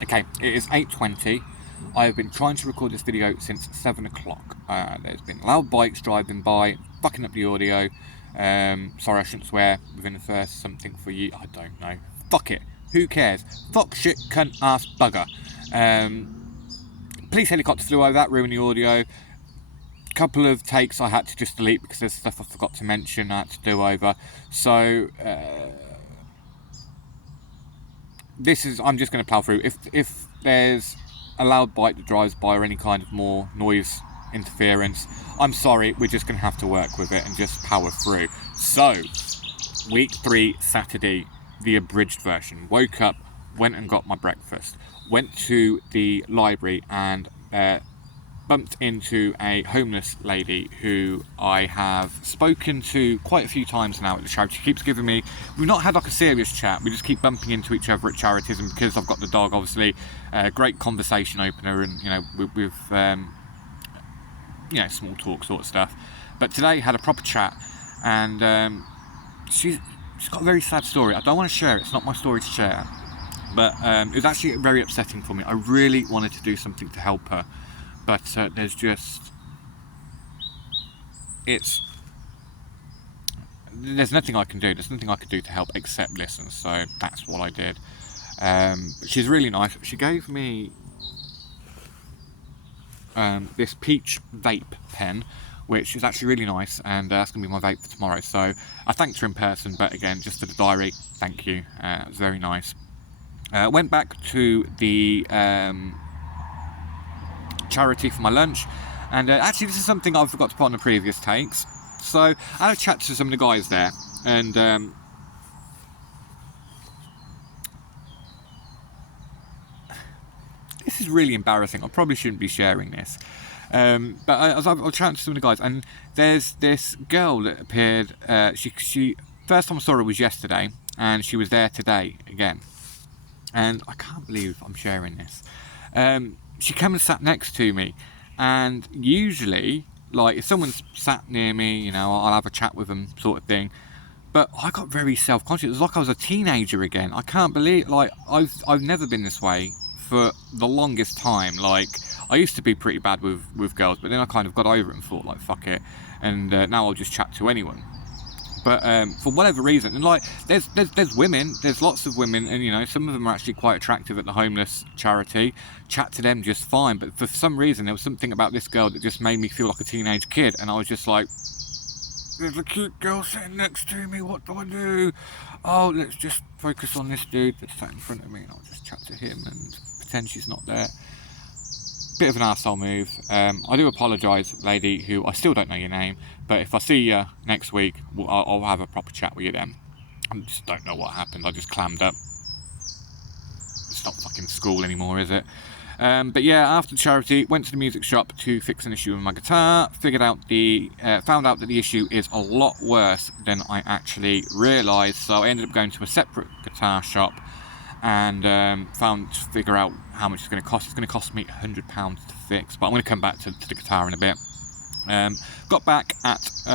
Okay, it is 8:20. I have been trying to record this video since 7 o'clock. There's been loud bikes driving by, fucking up the audio. Sorry, I shouldn't swear within the first something for you. I don't know. Fuck it. Who cares? Fuck, shit, cunt, ass, bugger. Police helicopter flew over, that ruined the audio. Couple of takes I had to just delete because there's stuff I forgot to mention I had to do over. So, I'm just going to plough through. If there's a loud bike that drives by or any kind of more noise interference, I'm sorry, we're just going to have to work with it and just power through. So, week 3, Saturday, the abridged version. Woke up, went and got my breakfast, went to the library and bumped into a homeless lady who I have spoken to quite a few times now at the charity. She keeps giving me, we've not had like a serious chat, we just keep bumping into each other at charities, and because I've got the dog, obviously, great conversation opener, and with small talk sort of stuff. But today had a proper chat, and she's got a very sad story. I don't want to share it, it's not my story to share, but it was actually very upsetting for me. I really wanted to do something to help her, but there's nothing I can do. There's nothing I could do to help except listen. So that's what I did. She's really nice. She gave me this peach vape pen, which is actually really nice, and that's going to be my vape for tomorrow. So I thanked her in person, but again, just for the diary, thank you. It was very nice. Went back to the charity for my lunch, and actually this is something I forgot to put on the previous takes. So I had a chat to some of the guys there, and this is really embarrassing. I probably shouldn't be sharing this, but I was chatting to some of the guys, and there's this girl that appeared. She first time I saw her was yesterday, and she was there today again, and I can't believe I'm sharing this. She came and sat next to me, and usually, like, if someone's sat near me, I'll have a chat with them, sort of thing. But I got very self-conscious. It was like I was a teenager again. I can't believe, like, I've never been this way for the longest time. Like, I used to be pretty bad with girls, but then I kind of got over it and thought, like, fuck it, and now I'll just chat to anyone. But for whatever reason, and like, there's women, there's lots of women, and some of them are actually quite attractive at the homeless charity. Chat to them just fine, but for some reason there was something about this girl that just made me feel like a teenage kid, and I was just like, there's a cute girl sitting next to me, what do I do? Oh, let's just focus on this dude that's sat in front of me, and I'll just chat to him and pretend she's not there. Bit of an arsehole move. I do apologise, lady, who I still don't know your name, but if I see you next week, I'll have a proper chat with you then. I just don't know what happened. I just clammed up. It's not fucking school anymore, is it? But yeah, after charity, went to the music shop to fix an issue with my guitar. Found out that the issue is a lot worse than I actually realised. So I ended up going to a separate guitar shop and figure out how much it's going to cost. It's going to cost me £100 to fix, but I'm going to come back to the guitar in a bit. Got back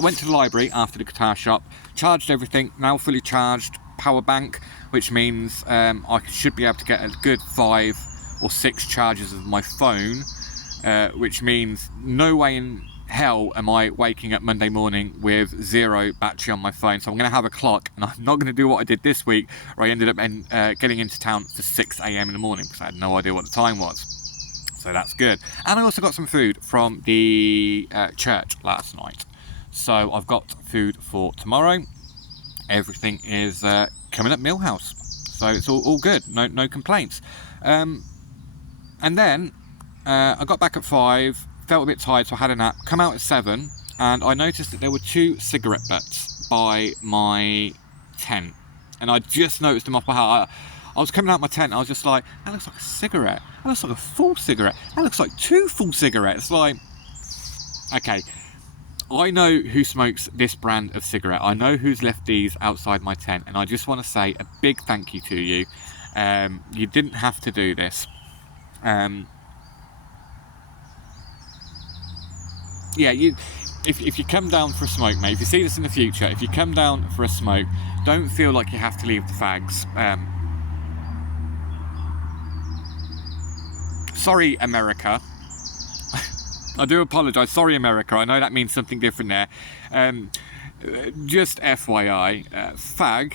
went to the library after the guitar shop, charged everything, now fully charged power bank, which means I should be able to get a good 5 or 6 charges of my phone, which means no way in hell am I waking up Monday morning with 0 battery on my phone. So I'm going to have a clock, and I'm not going to do what I did this week, where I ended up getting into town for 6 a.m. in the morning because I had no idea what the time was. So that's good. And I also got some food from the church last night. So I've got food for tomorrow. Everything is coming up Millhouse. So it's all good. No complaints. And then I got back at 5, felt a bit tired, so I had a nap. Come out at 7, and I noticed that there were 2 cigarette butts by my tent. And I just noticed them off my house. I was coming out my tent, I was just like, that looks like a cigarette. That looks like a full cigarette. That looks like 2 full cigarettes. Like, okay, I know who smokes this brand of cigarette. I know who's left these outside my tent, and I just want to say a big thank you to you. You didn't have to do this. Yeah, if you come down for a smoke, mate, if you see this in the future, if you come down for a smoke, don't feel like you have to leave the fags. Sorry, America. I do apologise. Sorry, America. I know that means something different there. Just FYI, fag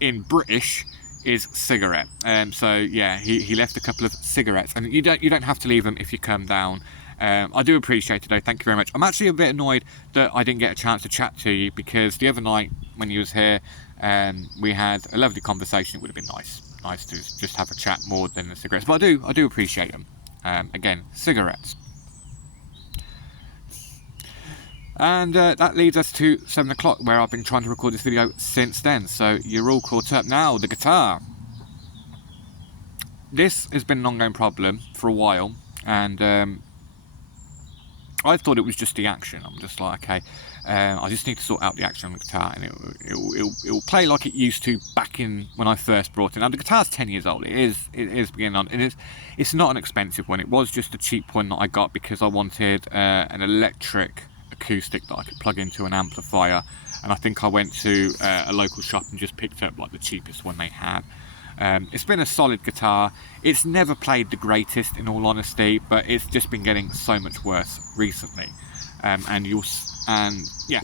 in British is cigarette. So yeah, he left a couple of cigarettes, and you don't have to leave them if you come down. I do appreciate it though. Thank you very much. I'm actually a bit annoyed that I didn't get a chance to chat to you, because the other night when you was here, we had a lovely conversation. It would have been nice to just have a chat more than the cigarettes. But I do appreciate them. Again, cigarettes. And that leads us to 7 o'clock, where I've been trying to record this video since then. So you're all caught up now. The guitar. This has been an ongoing problem for a while, and I thought it was just the action. I'm just like, okay, I just need to sort out the action on the guitar, and it'll play like it used to back in when I first brought it. Now the guitar's 10 years old. It is beginning on, and it's not an expensive one. It was just a cheap one that I got because I wanted an electric acoustic that I could plug into an amplifier, and I think I went to a local shop and just picked up like the cheapest one they had. It's been a solid guitar. It's never played the greatest, in all honesty, but it's just been getting so much worse recently. And yeah.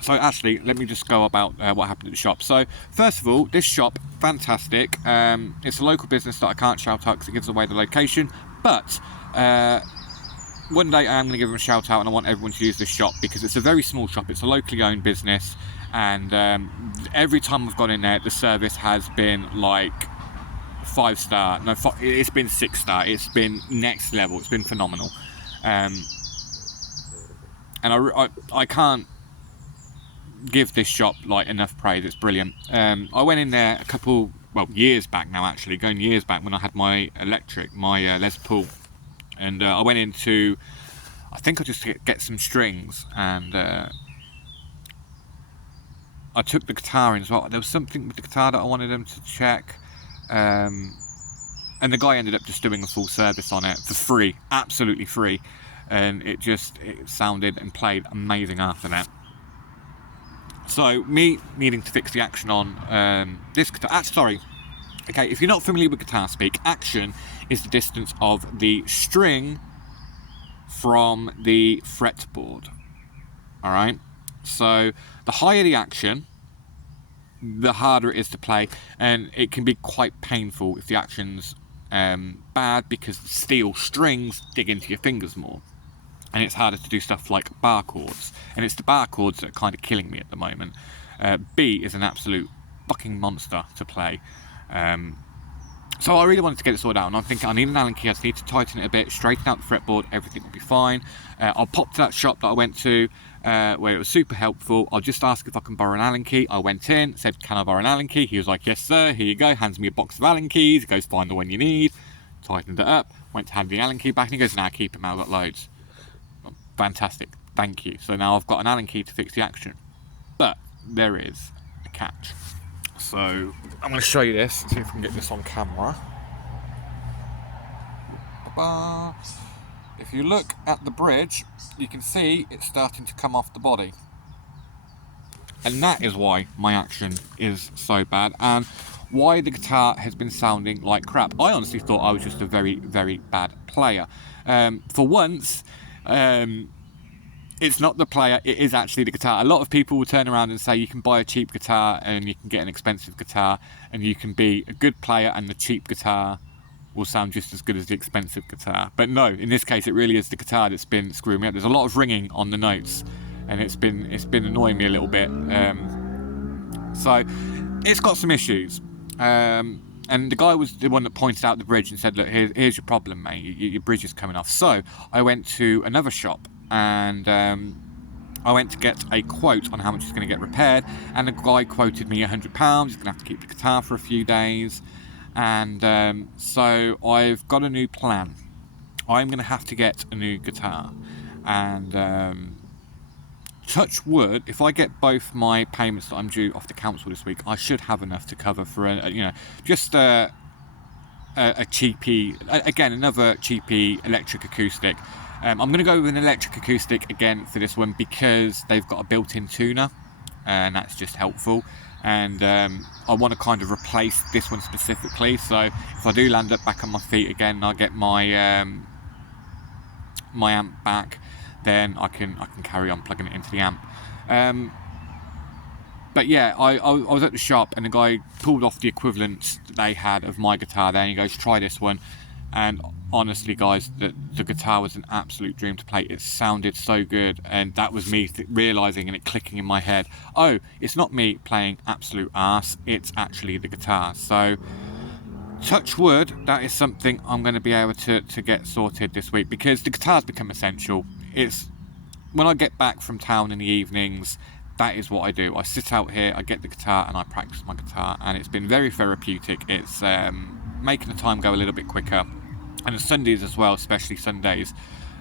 So actually, let me just go about what happened at the shop. So first of all, this shop, fantastic. It's a local business that I can't shout out because it gives away the location, but one day I am going to give them a shout out, and I want everyone to use this shop because it's a very small shop. It's a locally owned business, and every time I've gone in there, the service has been like 5-star. No, it's been 6-star. It's been next level. It's been phenomenal. And I can't give this shop like enough praise. It's brilliant. I went in there years back now, actually, going years back when I had my electric, my Les Paul. And I went into, I think I just get some strings, and I took the guitar in as well. There was something with the guitar that I wanted them to check, and the guy ended up just doing a full service on it for free, absolutely free, and it sounded and played amazing after that. So me needing to fix the action on this guitar, okay, if you're not familiar with guitar speak, action is the distance of the string from the fretboard. Alright? So the higher the action, the harder it is to play, and it can be quite painful if the action's bad, because the steel strings dig into your fingers more, and it's harder to do stuff like bar chords, and it's the bar chords that are kind of killing me at the moment. B is an absolute fucking monster to play. So I really wanted to get it sorted out, and I'm thinking I need an Allen key. I just need to tighten it a bit, straighten out the fretboard, everything will be fine. I'll pop to that shop that I went to where it was super helpful. I'll just ask if I can borrow an Allen key. I went in, said, can I borrow an Allen key? He was like, yes sir, here you go. Hands me a box of Allen keys. He goes, find the one you need. Tightened it up, went to hand the Allen key back, and he goes, nah, keep him, I've got loads. Fantastic, thank you. So now I've got an Allen key to fix the action, but there is a catch. So I'm going to show you this, see if we can get this on camera. If you look at the bridge, you can see it's starting to come off the body. And that is why my action is so bad, and why the guitar has been sounding like crap. I honestly thought I was just a very, very bad player. For once, it's not the player, it is actually the guitar. A lot of people will turn around and say you can buy a cheap guitar and you can get an expensive guitar, and you can be a good player and the cheap guitar will sound just as good as the expensive guitar. But no, in this case it really is the guitar that's been screwing me up. There's a lot of ringing on the notes, and it's been annoying me a little bit. So it's got some issues. And the guy was the one that pointed out the bridge and said, look, here's your problem, mate, your bridge is coming off. So I went to another shop, and I went to get a quote on how much it's going to get repaired, and the guy quoted me £100. He's going to have to keep the guitar for a few days, and so I've got a new plan. I'm going to have to get a new guitar, and touch wood, if I get both my payments that I'm due off the council this week, I should have enough to cover for just a cheapy, again, another cheapy electric acoustic. I'm going to go with an electric acoustic again for this one because they've got a built-in tuner. and that's just helpful. And I want to kind of replace this one specifically, so if I do land up back on my feet again and I get my my amp back, then I can carry on plugging it into the amp. But yeah, I was at the shop and the guy pulled off the equivalents that they had of my guitar there, and he goes, try this one. And honestly guys, the guitar was an absolute dream to play. It sounded so good, and that was me realising and it clicking in my head, oh, it's not me playing absolute arse, it's actually the guitar. So touch wood, that is something I'm going to be able to get sorted this week, because the guitar's become essential. It's when I get back from town in the evenings, that is what I do. I sit out here, I get the guitar and I practice my guitar, and it's been very therapeutic. It's making the time go a little bit quicker. And on Sundays as well, especially Sundays,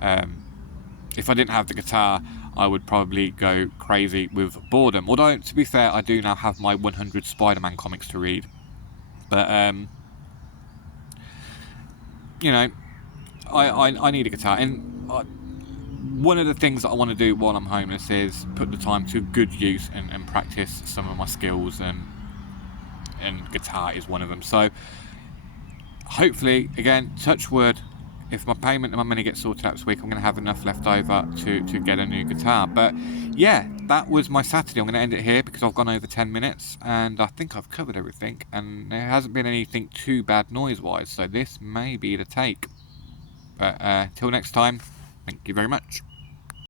if I didn't have the guitar, I would probably go crazy with boredom. Although, to be fair, I do now have my 100 Spider-Man comics to read. But, you know, I need a guitar. And one of the things that I want to do while I'm homeless is put the time to good use and practice some of my skills, and guitar is one of them. So hopefully, again, touch wood, if my payment and my money gets sorted out this week, I'm going to have enough left over to get a new guitar. But yeah, that was my Saturday. I'm going to end it here because I've gone over 10 minutes and I think I've covered everything, and there hasn't been anything too bad noise wise, so this may be the take. But till next time, thank you very much.